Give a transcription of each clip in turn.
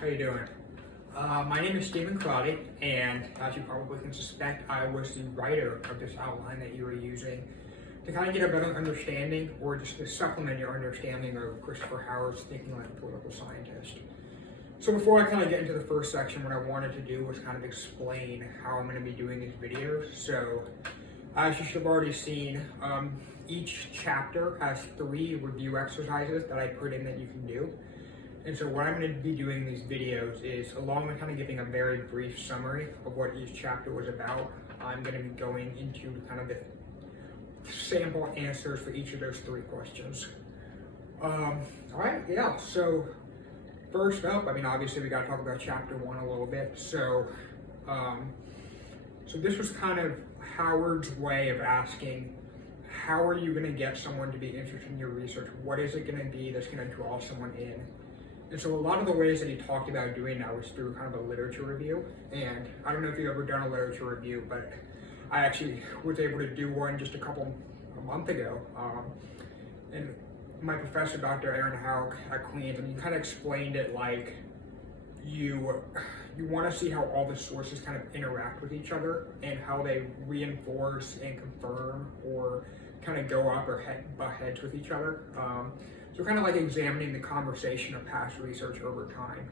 How you doing? My name is Stephen Crotty, and as you probably can suspect, I was the writer of this outline that you were using to kind of get a better understanding, or just to supplement your understanding of Christopher Howard's thinking like a political scientist. So before I kind of get into the first section, what I wanted to do was kind of explain how I'm going to be doing these videos. So as you should have already seen, each chapter has 3 review exercises that I put in that you can do. And so what I'm going to be doing in these videos is, along with kind of giving a very brief summary of what each chapter was about, I'm going to be going into kind of the sample answers for each of those 3 questions. All right, yeah, so first up, obviously we got to talk about chapter 1 a little bit. So this was kind of Howard's way of asking, how are you going to get someone to be interested in your research? What is it going to be that's going to draw someone in? And so a lot of the ways that he talked about doing that was through kind of a literature review. And I don't know if you've ever done a literature review, but I actually was able to do one just a month ago. And my professor, Dr. Aaron Hauk at Queens, and he kind of explained it like you want to see how all the sources kind of interact with each other and how they reinforce and confirm or kind of go up or butt heads with each other. So kind of like examining the conversation of past research over time.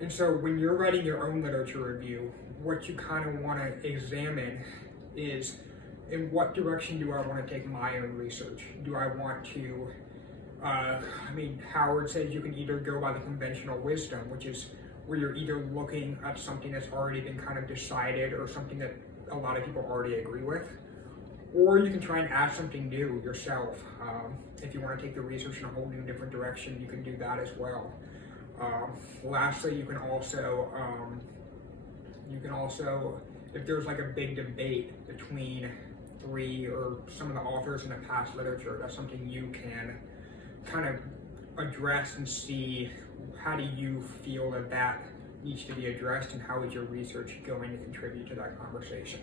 And so when you're writing your own literature review, what you kind of want to examine is, in what direction do I want to take my own research? Do I want to, Howard says you can either go by the conventional wisdom, which is where you're either looking at something that's already been kind of decided or something that a lot of people already agree with, or you can try and add something new yourself. If you want to take the research in a whole new different direction, you can do that as well. Lastly, you can also, if there's like a big debate between 3 or some of the authors in the past literature, that's something you can kind of address and see, how do you feel that needs to be addressed, and how is your research going to contribute to that conversation.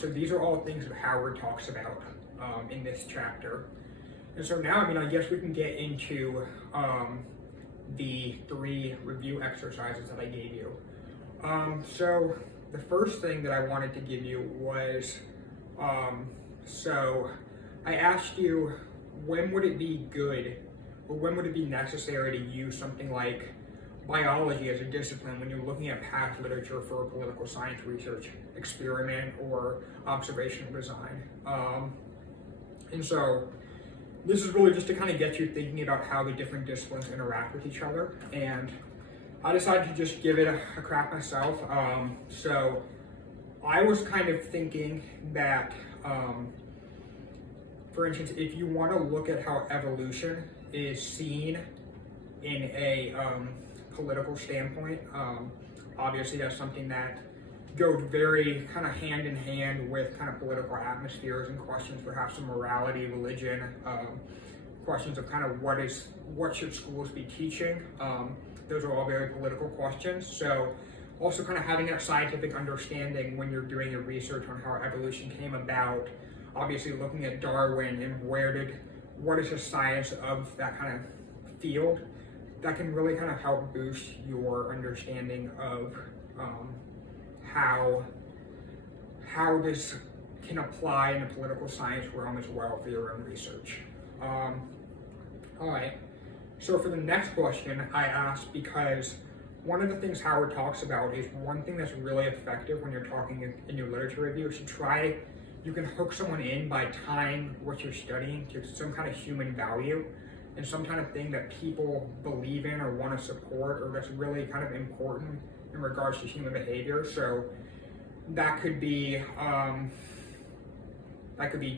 So these are all things that Howard talks about in this chapter. And so now, I guess we can get into the 3 review exercises that I gave you. So the first thing that I wanted to give you was, so I asked you, when would it be good, or when would it be necessary to use something like biology as a discipline when you're looking at past literature for a political science research experiment or observational design. And so this is really just to kind of get you thinking about how the different disciplines interact with each other. And I decided to just give it a crack myself. So I was kind of thinking that, for instance, if you want to look at how evolution is seen in a political standpoint, obviously that's something that goes very kind of hand in hand with kind of political atmospheres and questions perhaps of morality, religion, questions of kind of what should schools be teaching. Those are all very political questions. So also kind of having that scientific understanding when you're doing your research on how evolution came about, obviously looking at Darwin and what is the science of that kind of field, that can really kind of help boost your understanding of how this can apply in the political science realm as well for your own research. All right, so for the next question I asked, because one of the things Howard talks about is one thing that's really effective when you're talking in your literature review is you can hook someone in by tying what you're studying to some kind of human value and some kind of thing that people believe in or want to support, or that's really kind of important in regards to human behavior. So that could be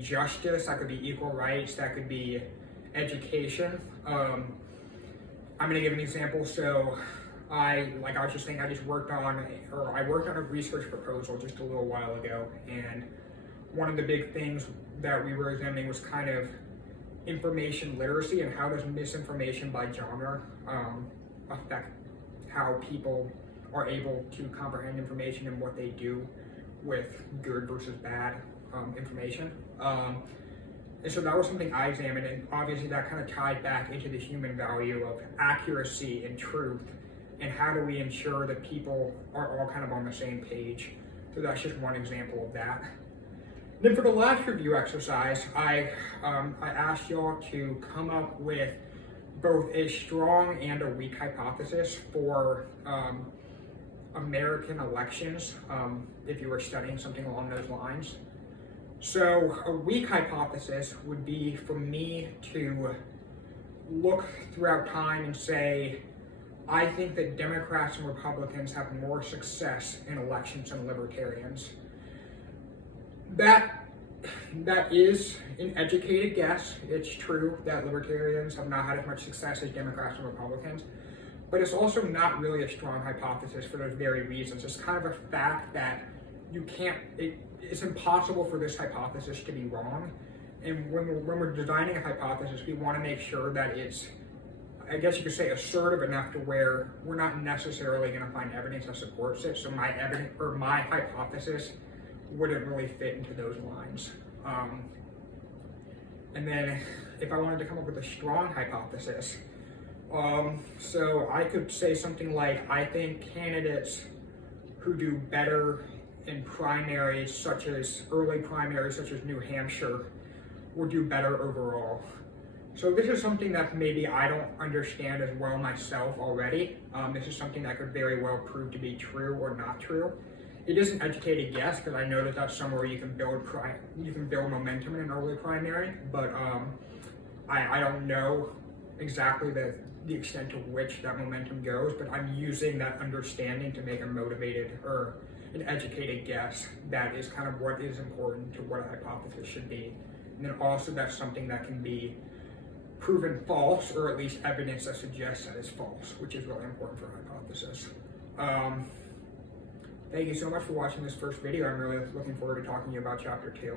justice, that could be equal rights, that could be education. I'm going to give an example. So I worked on a research proposal just a little while ago, and one of the big things that we were examining was kind of information literacy and how does misinformation by genre affect how people are able to comprehend information and what they do with good versus bad information. And so that was something I examined, and obviously that kind of tied back into the human value of accuracy and truth and how do we ensure that people are all kind of on the same page. So that's just one example of that. Then for the last review exercise, I asked y'all to come up with both a strong and a weak hypothesis for American elections, if you were studying something along those lines. So a weak hypothesis would be for me to look throughout time and say, I think that Democrats and Republicans have more success in elections than libertarians. That is an educated guess. It's true that libertarians have not had as much success as Democrats and Republicans, but it's also not really a strong hypothesis for those very reasons. It's kind of a fact that you can't, it's impossible for this hypothesis to be wrong. And when we're designing a hypothesis, we want to make sure that it's, I guess you could say, assertive enough to where we're not necessarily going to find evidence that supports it. So my hypothesis wouldn't really fit into those lines. And then if I wanted to come up with a strong hypothesis, so I could say something like, I think candidates who do better in primaries, such as early primaries, such as New Hampshire, will do better overall. So this is something that maybe I don't understand as well myself already. This is something that could very well prove to be true or not true. It is an educated guess because I know that that's somewhere you can build momentum in an early primary, but I don't know exactly the extent to which that momentum goes, but I'm using that understanding to make a motivated or an educated guess that is kind of what is important to what a hypothesis should be. And then also that's something that can be proven false, or at least evidence that suggests that it's false, which is really important for a hypothesis. Thank you so much for watching this first video. I'm really looking forward to talking to you about chapter 2.